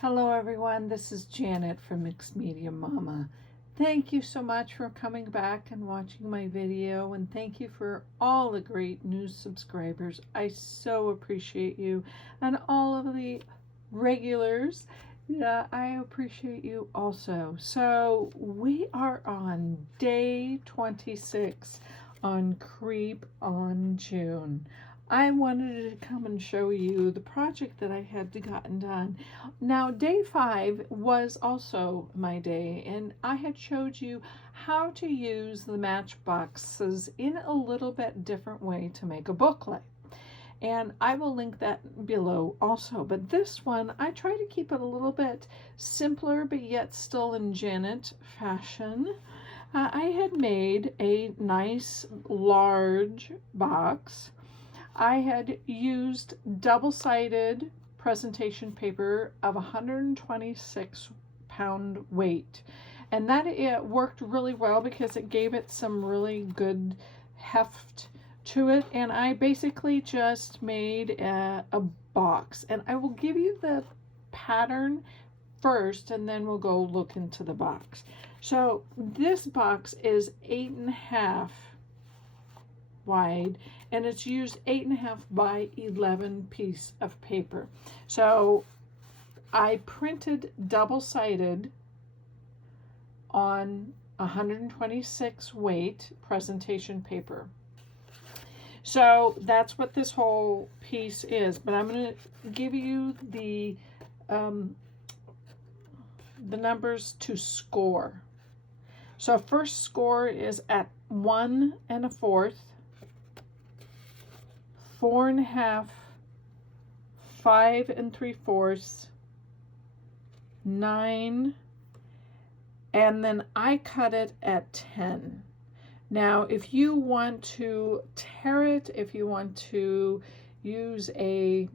Hello everyone, this is Janet from Mixed Media Momma. Thank you so much for coming back and watching my video, and thank you for all the great new subscribers. I so appreciate you, and all of the regulars. Yeah, I appreciate you also. So we are on day 26 on Creep on June. I wanted to come and show you the project that I had gotten done. Now, day 5 was also my day, and I had showed you how to use the matchboxes in a little bit different way to make a booklet. And I will link that below also. But this one, I try to keep it a little bit simpler, but yet still in Janet fashion. I had made a nice large box. I had used double-sided presentation paper of 126 pound weight, and that it worked really well because it gave it some really good heft to it. And I basically just made a box, and I will give you the pattern first and then we'll go look into the box. So this box is 8.5 wide, and it's used 8.5 by 11 piece of paper. So I printed double-sided on 126 weight presentation paper. So that's what this whole piece is, but I'm going to give you the numbers to score. So first score is at 1 1/4, 4 1/2, 5 3/4, 9, and then I cut it at 10. Now, if you want to tear it, if you want to use a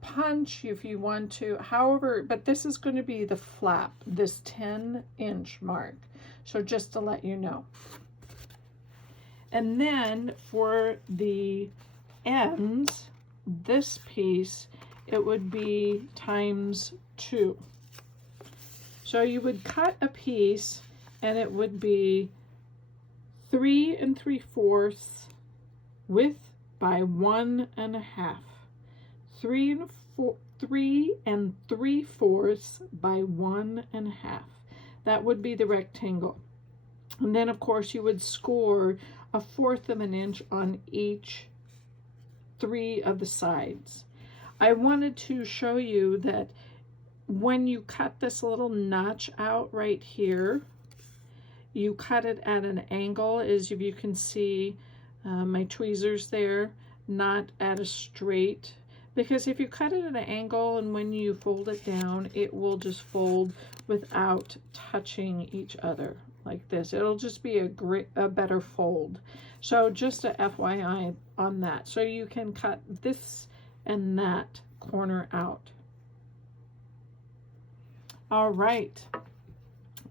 punch, if you want to, however, but this is going to be the flap, this 10-inch mark. So just to let you know. And then for the ends, this piece, it would be ×2. So you would cut a piece and it would be 3 3/4 width by 1 1/2, 3 3 3/4 by 1 1/2. That would be the rectangle. And then of course you would score 1/4 of an inch on each 3 of the sides. I wanted to show you that when you cut this little notch out right here, you cut it at an angle, as you can see my tweezers there, not at a straight, because if you cut it at an angle and when you fold it down, it will just fold without touching each other like this. It'll just be a better fold. So just a FYI on that. So you can cut this and that corner out. All right,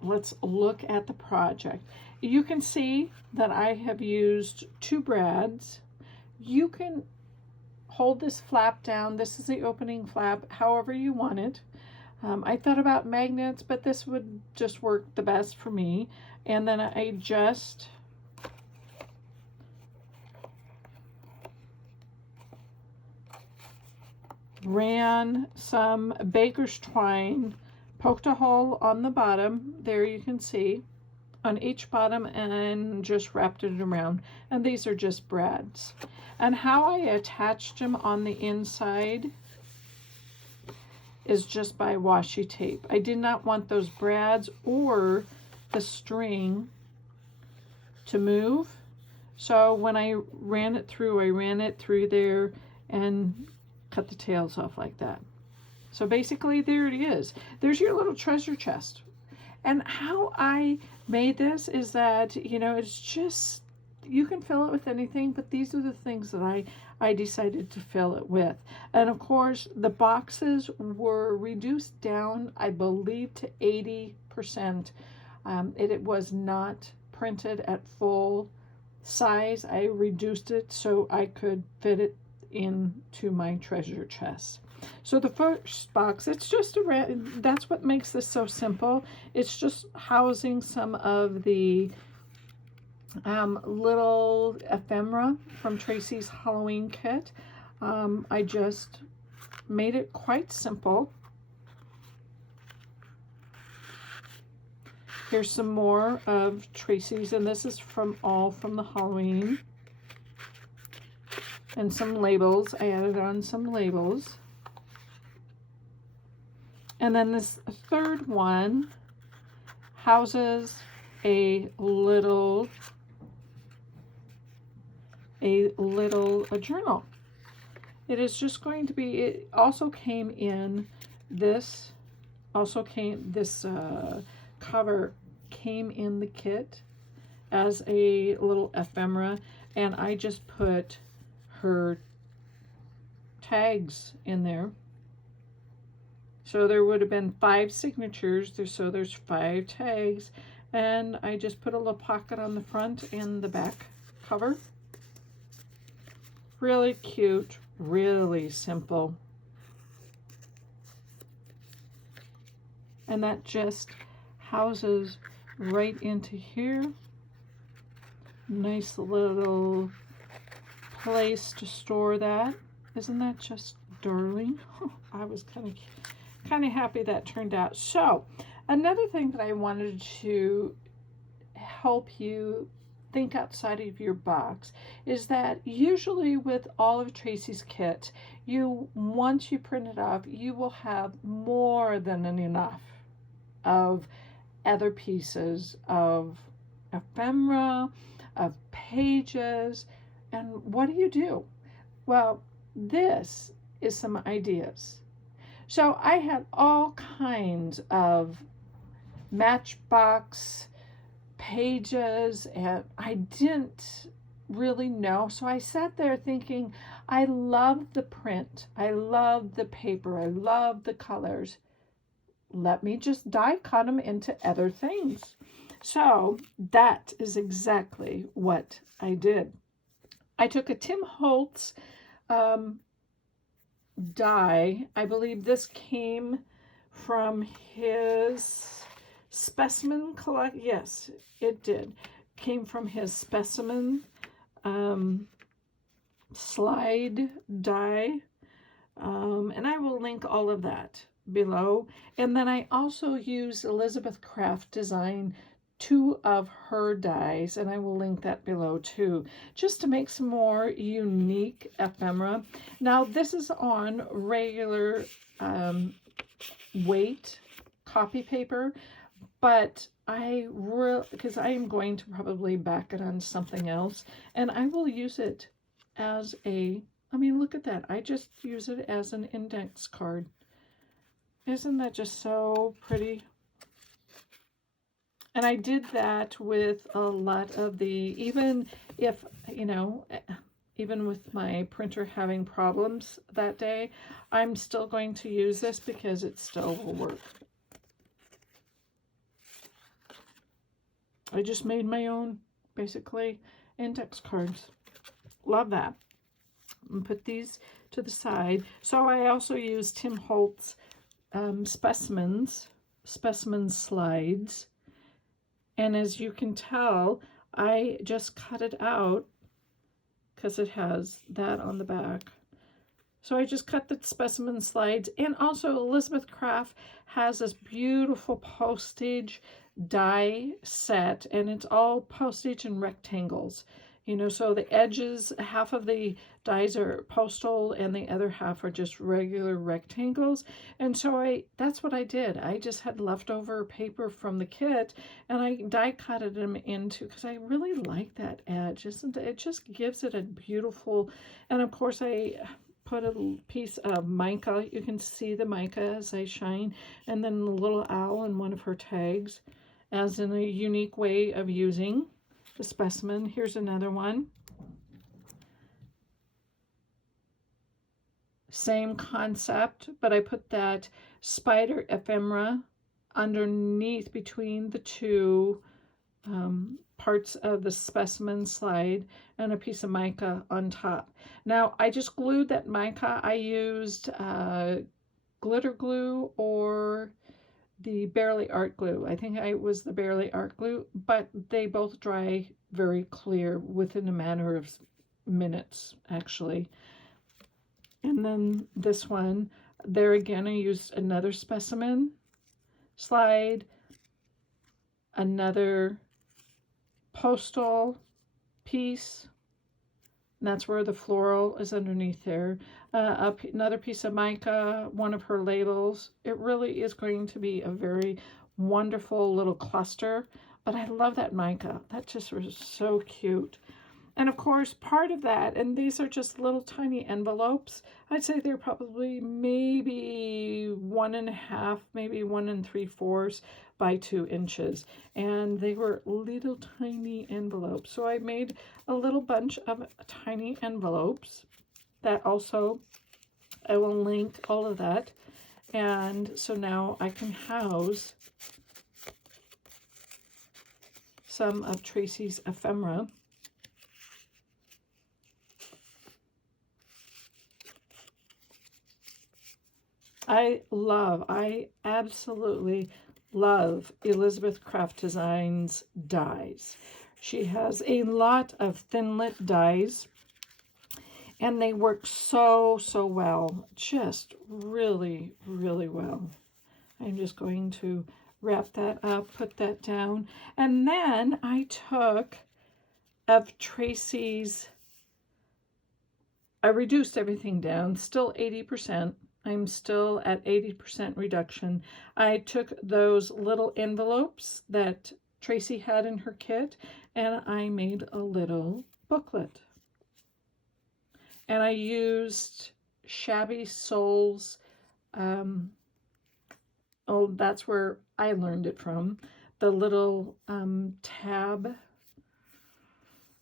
let's look at the project. You can see that I have used 2 brads. You can hold this flap down. This is the opening flap, however you want it. I thought about magnets, but this would just work the best for me. And then I just ran some baker's twine, poked a hole on the bottom, there you can see, on each bottom, and just wrapped it around. And these are just brads. And how I attached them on the inside is just by washi tape. I did not want those brads or the string to move. So when I ran it through there and cut the tails off like that. So basically there it is. There's your little treasure chest. And how I made this is that, you know, it's just, you can fill it with anything, but these are the things that I decided to fill it with. And of course, the boxes were reduced down, I believe, to 80%. It was not printed at full size. I reduced it so I could fit it into my treasure chest. So the first box, it's just that's what makes this so simple. It's just housing some of the little ephemera from Tracie's Halloween kit. I just made it quite simple. Here's some more of Tracie's, and this is all from the Halloween. And some labels. I added on some labels. And then this third one houses a little journal. It is just going to be, it also came in this, cover came in the kit as a little ephemera, and I just put her tags in there. So there would have been 5 signatures, so there's 5 tags, and I just put a little pocket on the front and the back cover. Really cute, really simple. And that just houses right into here. Nice little place to store that. Isn't that just darling? Oh, I was kind of happy that turned out. So another thing that I wanted to help you think outside of your box is that usually with all of Tracie's kits, once you print it off, you will have more than enough of other pieces of ephemera, of pages. And what do? Well, this is some ideas. So I had all kinds of Matchbox pages, and I didn't really know. So I sat there thinking, I love the print, I love the paper, I love the colors. Let me just die cut them into other things. So that is exactly what I did. I took a Tim Holtz die. I believe this came from his specimen collect. Yes, it did. Came from his specimen slide die. And I will link all of that below. And then I also used Elizabeth Craft Design 2 of her dies, and I will link that below too, just to make some more unique ephemera. Now this is on regular weight copy paper, but because I am going to probably back it on something else, and I will use it as look at that. I just use it as an index card. Isn't that just so pretty? And I did that with a lot of even with my printer having problems that day, I'm still going to use this because it still will work. I just made my own, basically, index cards. Love that. And put these to the side. So I also use Tim Holtz Specimen Slides. And as you can tell, I just cut it out because it has that on the back. So I just cut the Specimen Slides. And also Elizabeth Craft has this beautiful postage die set, and it's all postage and rectangles. So the edges, half of the dies are postal and the other half are just regular rectangles. And so that's what I did. I just had leftover paper from the kit, and I die cutted them into, because I really like that edge. It just gives it a beautiful, and of course I put a piece of mica. You can see the mica as I shine, and then the little owl and one of her tags, as in a unique way of using the specimen. Here's another one. Same concept, but I put that spider ephemera underneath between the two parts of the Specimen Slide and a piece of mica on top. Now, I just glued that mica. I used glitter glue or the Barely Art glue. I think it was the Barely Art glue, but they both dry very clear within a matter of minutes, actually. And then this one, there again, I used another Specimen Slide, another postal piece, and that's where the floral is underneath there. Another piece of mica, one of her labels. It really is going to be a very wonderful little cluster, but I love that mica. That just was so cute. And of course, part of that, and these are just little tiny envelopes. I'd say they're probably maybe 1.5, maybe 1 3/4 by 2 inches. And they were little tiny envelopes. So I made a little bunch of tiny envelopes that also, I will link all of that. And so now I can house some of Tracie's ephemera. I absolutely love Elizabeth Craft Designs dies. She has a lot of thinlit dies, and they work so well, just really well. I'm just going to wrap that up, put that down, and then I took of Tracie's, I reduced everything down, still 80%. I'm still at 80% reduction. I took those little envelopes that Tracie had in her kit, and I made a little booklet. And I used Shabby Souls, oh, that's where I learned it from, the little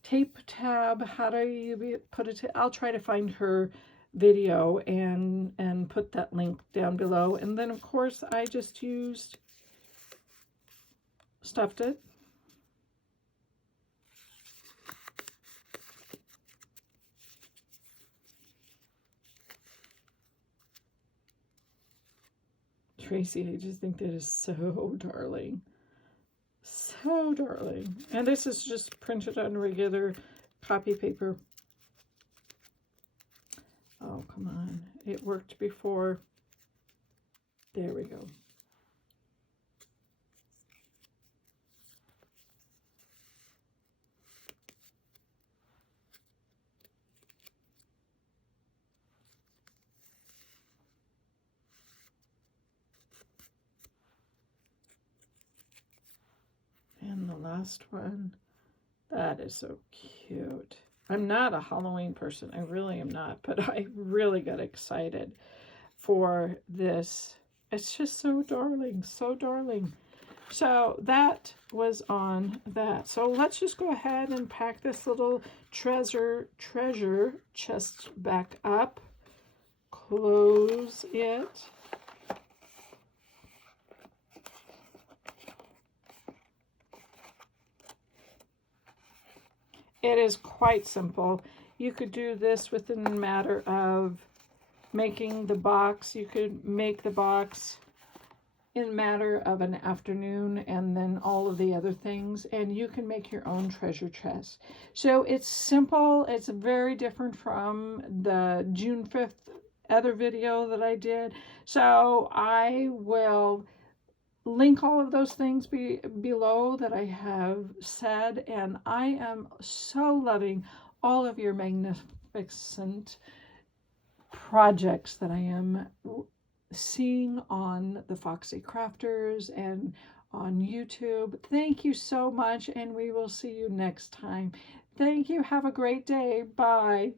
tape tab, how do you put it? I'll try to find her video and put that link down below. And then of course I just stuffed it. Tracie, I just think that is so darling. So darling. And this is just printed on regular copy paper. Oh, come on. It worked before. There we go. And the last one. That is so cute. I'm not a Halloween person. I really am not. But I really got excited for this. It's just so darling. So darling. So that was on that. So let's just go ahead and pack this little treasure chest back up. Close it. It is quite simple. You could do this within a matter of making the box. You could make the box in a matter of an afternoon and then all of the other things, and you can make your own treasure chest. So it's simple. It's very different from the June 5th other video that I did. So I will link all of those things below that I have said, and I am so loving all of your magnificent projects that I am seeing on the Foxy Crafters and on YouTube. Thank you so much, and we will see you next time. Thank you. Have a great day. Bye.